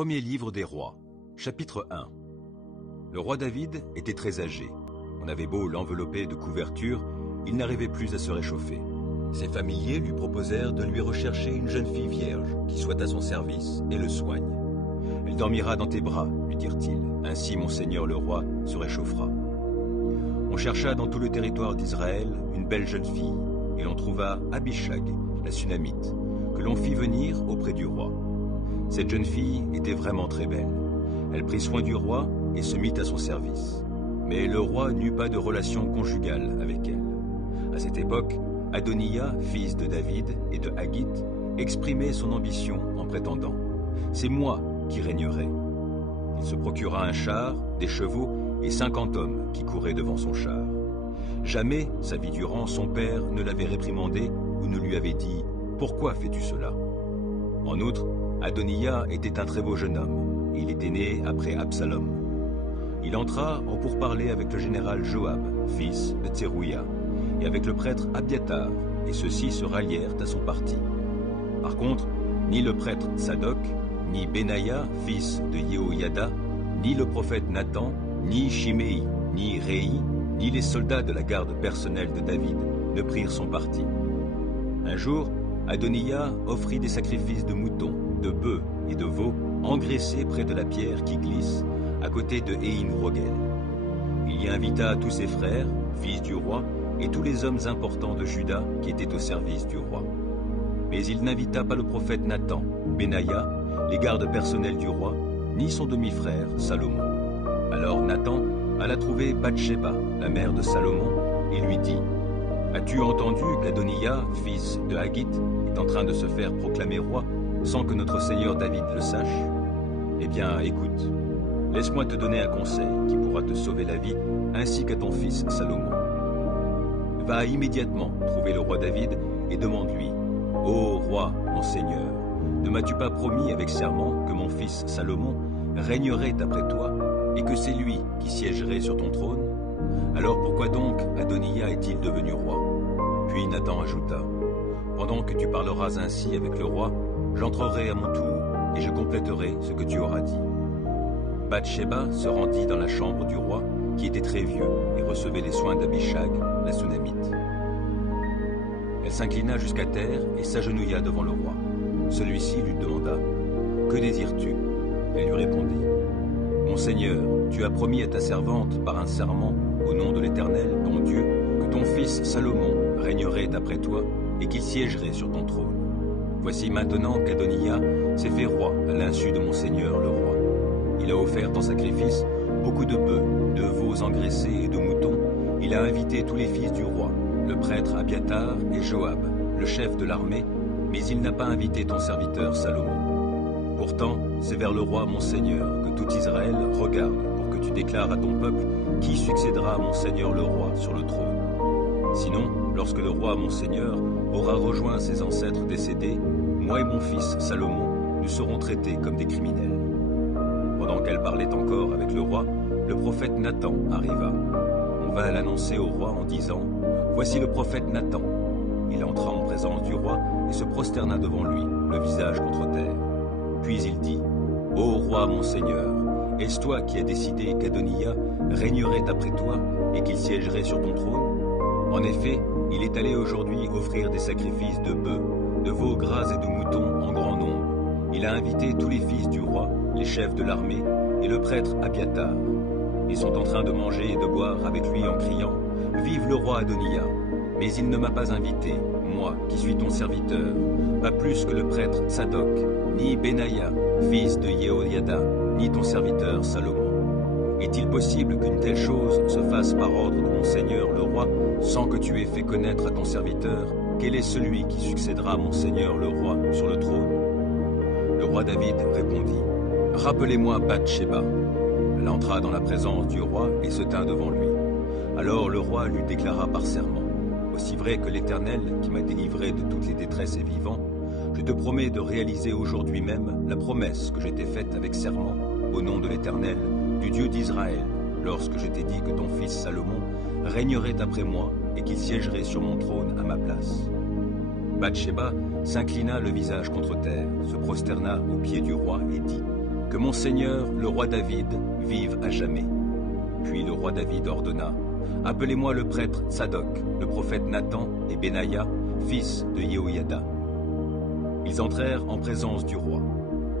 Premier livre des rois, chapitre 1. Le roi David était très âgé. On avait beau l'envelopper de couvertures, il n'arrivait plus à se réchauffer. Ses familiers lui proposèrent de lui rechercher une jeune fille vierge qui soit à son service et le soigne. « Elle dormira dans tes bras, lui dirent-ils, ainsi mon seigneur le roi se réchauffera. » On chercha dans tout le territoire d'Israël une belle jeune fille, et l'on trouva Abishag, la Sunamite, que l'on fit venir auprès du roi. Cette jeune fille était vraiment très belle. Elle prit soin du roi et se mit à son service. Mais le roi n'eut pas de relation conjugale avec elle. À cette époque, Adoniya, fils de David et de Haggith, exprimait son ambition en prétendant « C'est moi qui régnerai ». Il se procura un char, des chevaux et 50 hommes qui couraient devant son char. Jamais, sa vie durant, son père ne l'avait réprimandé ou ne lui avait dit « Pourquoi fais-tu cela ?» En outre, Adoniya était un très beau jeune homme. Il était né après Absalom. Il entra en pourparlers avec le général Joab, fils de Tserouïa, et avec le prêtre Abiatar, et ceux-ci se rallièrent à son parti. Par contre, ni le prêtre Sadok, ni Benaïa, fils de Yehoyada, ni le prophète Nathan, ni Shimei, ni Réi, ni les soldats de la garde personnelle de David ne prirent son parti. Un jour, Adoniya offrit des sacrifices de moutons, de bœufs et de veaux engraissés près de la pierre qui glisse, à côté de Ein-Rogel. Il y invita tous ses frères, fils du roi, et tous les hommes importants de Juda qui étaient au service du roi. Mais il n'invita pas le prophète Nathan, Benaïa, les gardes personnels du roi, ni son demi-frère Salomon. Alors Nathan alla trouver Bathsheba, la mère de Salomon, et lui dit « As-tu entendu qu'Adoniya, fils de Haggith, est en train de se faire proclamer roi sans que notre seigneur David le sache? Eh bien, écoute, laisse-moi te donner un conseil qui pourra te sauver la vie ainsi qu'à ton fils Salomon. Va immédiatement trouver le roi David et demande-lui « Ô roi, mon seigneur, ne m'as-tu pas promis avec serment que mon fils Salomon régnerait après toi et que c'est lui qui siégerait sur ton trône? Alors pourquoi donc Adoniya est-il devenu roi ?» Puis Nathan ajouta « Pendant que tu parleras ainsi avec le roi, j'entrerai à mon tour et je compléterai ce que tu auras dit. » Bathsheba se rendit dans la chambre du roi, qui était très vieux, et recevait les soins d'Abishag, la Sunamite. Elle s'inclina jusqu'à terre et s'agenouilla devant le roi. Celui-ci lui demanda « Que désires-tu » Elle lui répondit « Mon Seigneur, tu as promis à ta servante par un serment, au nom de l'Éternel, ton Dieu, que ton fils Salomon régnerait après toi et qu'il siégerait sur ton trône. Voici maintenant qu'Adoniya s'est fait roi à l'insu de mon Seigneur le roi. Il a offert en sacrifice beaucoup de bœufs, de veaux engraissés et de moutons. Il a invité tous les fils du roi, le prêtre Abiatar et Joab, le chef de l'armée, mais il n'a pas invité ton serviteur Salomon. Pourtant, c'est vers le roi mon Seigneur que tout Israël regarde pour que tu déclares à ton peuple qui succédera à mon Seigneur le roi sur le trône. Sinon, lorsque le roi mon Seigneur aura rejoint ses ancêtres décédés, moi et mon fils Salomon, nous serons traités comme des criminels. » Pendant qu'elle parlait encore avec le roi, le prophète Nathan arriva. On vint l'annoncer au roi en disant « Voici le prophète Nathan. » Il entra en présence du roi et se prosterna devant lui, le visage contre terre. Puis il dit « Ô roi mon seigneur, est-ce toi qui as décidé qu'Adoniya régnerait après toi et qu'il siégerait sur ton trône? En effet, il est allé aujourd'hui offrir des sacrifices de bœufs, de veaux gras et de moutons en grand nombre. Il a invité tous les fils du roi, les chefs de l'armée et le prêtre Abiatar. Ils sont en train de manger et de boire avec lui en criant « Vive le roi Adoniya !» Mais il ne m'a pas invité, moi qui suis ton serviteur, pas plus que le prêtre Sadok, ni Benaïa, fils de Yehoyada, ni ton serviteur Salomon. Est-il possible qu'une telle chose se fasse par ordre de mon seigneur le roi, sans que tu aies fait connaître à ton serviteur quel est celui qui succédera à mon seigneur le roi sur le trône? Le roi David répondit « Rappelez-moi Bathsheba. » Elle entra dans la présence du roi et se tint devant lui. Alors le roi lui déclara par serment « Aussi vrai que l'Éternel, qui m'a délivré de toutes les détresses et vivant, je te promets de réaliser aujourd'hui même la promesse que je t'ai faite avec serment, au nom de l'Éternel, du Dieu d'Israël, lorsque je t'ai dit que ton fils Salomon régnerait après moi et qu'il siégerait sur mon trône à ma place. » Bathsheba s'inclina le visage contre terre, se prosterna aux pieds du roi et dit Que mon seigneur, le roi David, vive à jamais. » Puis le roi David ordonna, « Appelez-moi le prêtre Tsadok, le prophète Nathan et Benaïa, fils de Yehoyada. » Ils entrèrent en présence du roi.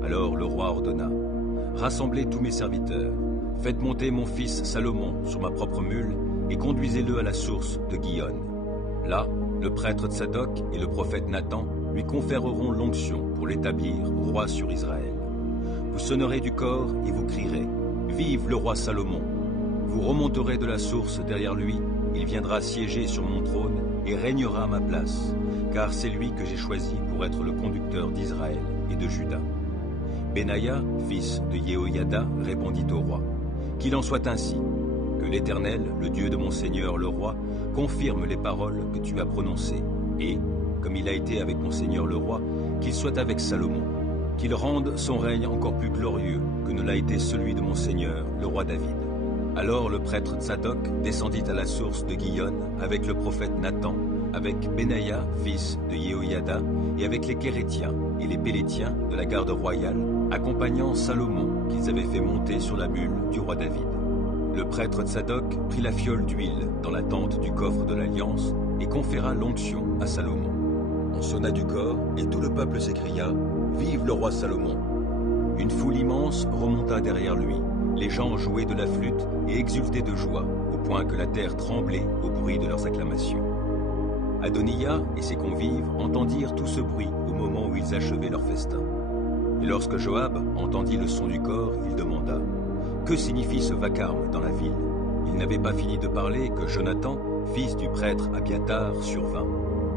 Alors le roi ordonna, « Rassemblez tous mes serviteurs, faites monter mon fils Salomon sur ma propre mule et conduisez-le à la source de Gihon. Là, le prêtre Tsadok et le prophète Nathan lui conféreront l'onction pour l'établir roi sur Israël. Vous sonnerez du cor et vous crierez, « Vive le roi Salomon !» Vous remonterez de la source derrière lui, il viendra siéger sur mon trône et régnera à ma place, car c'est lui que j'ai choisi pour être le conducteur d'Israël et de Juda. » Benaïa, fils de Yehoyada, répondit au roi, « Qu'il en soit ainsi, que l'Éternel, le Dieu de mon seigneur le roi, confirme les paroles que tu as prononcées, et, comme il a été avec mon seigneur le roi, qu'il soit avec Salomon, qu'il rende son règne encore plus glorieux que ne l'a été celui de mon seigneur le roi David. » Alors le prêtre Tsadok descendit à la source de Gihon avec le prophète Nathan, avec Benaïa, fils de Yehoyada, et avec les Kérétiens et les Pélétiens de la garde royale, accompagnant Salomon qu'ils avaient fait monter sur la mule du roi David. Le prêtre Tsadok prit la fiole d'huile dans la tente du coffre de l'Alliance et conféra l'onction à Salomon. On sonna du cor et tout le peuple s'écria « Vive le roi Salomon !» Une foule immense remonta derrière lui. Les gens jouaient de la flûte et exultaient de joie, au point que la terre tremblait au bruit de leurs acclamations. Adoniya et ses convives entendirent tout ce bruit au moment où ils achevaient leur festin. Et lorsque Joab entendit le son du cor, il demanda « Que signifie ce vacarme dans la ville ?» Il n'avait pas fini de parler que Jonathan, fils du prêtre Abiatar, survint.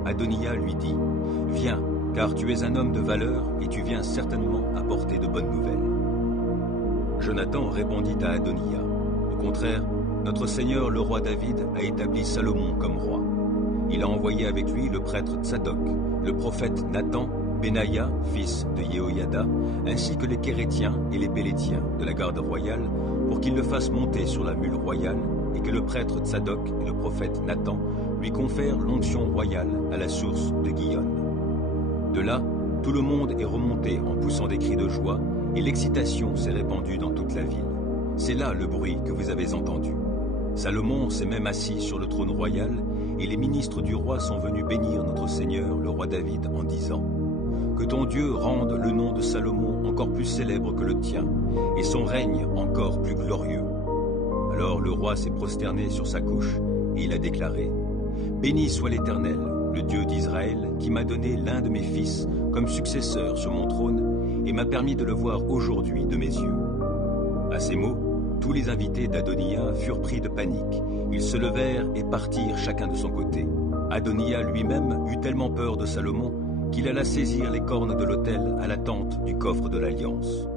Adoniya lui dit « Viens, car tu es un homme de valeur et tu viens certainement apporter de bonnes nouvelles. » Jonathan répondit à Adoniya, « Au contraire, notre seigneur le roi David a établi Salomon comme roi. Il a envoyé avec lui le prêtre Tsadok, le prophète Nathan, Benaïa, fils de Yehoyada, ainsi que les Kérétiens et les Pélétiens de la garde royale, pour qu'ils le fassent monter sur la mule royale et que le prêtre Tsadok et le prophète Nathan lui confèrent l'onction royale à la source de Gihon. » De là, tout le monde est remonté en poussant des cris de joie, et l'excitation s'est répandue dans toute la ville. C'est là le bruit que vous avez entendu. Salomon s'est même assis sur le trône royal, et les ministres du roi sont venus bénir notre Seigneur, le roi David, en disant « Que ton Dieu rende le nom de Salomon encore plus célèbre que le tien, et son règne encore plus glorieux. » Alors le roi s'est prosterné sur sa couche, et il a déclaré « Béni soit l'Éternel, le Dieu d'Israël, qui m'a donné l'un de mes fils comme successeur sur mon trône, et m'a permis de le voir aujourd'hui de mes yeux. » À ces mots, tous les invités d'Adoniya furent pris de panique. Ils se levèrent et partirent chacun de son côté. Adoniya lui-même eut tellement peur de Salomon qu'il alla saisir les cornes de l'autel à la tente du coffre de l'Alliance.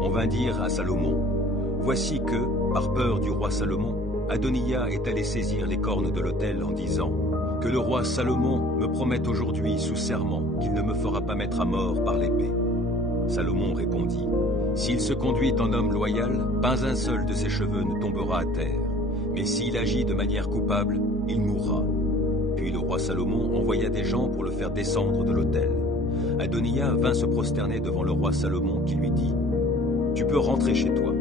On vint dire à Salomon, « Voici que, par peur du roi Salomon, Adoniya est allé saisir les cornes de l'autel en disant, « Que le roi Salomon me promette aujourd'hui sous serment qu'il ne me fera pas mettre à mort par l'épée. » Salomon répondit, « S'il se conduit en homme loyal, pas un seul de ses cheveux ne tombera à terre. Mais s'il agit de manière coupable, il mourra. » Puis le roi Salomon envoya des gens pour le faire descendre de l'autel. Adoniya vint se prosterner devant le roi Salomon qui lui dit, « Tu peux rentrer chez toi. »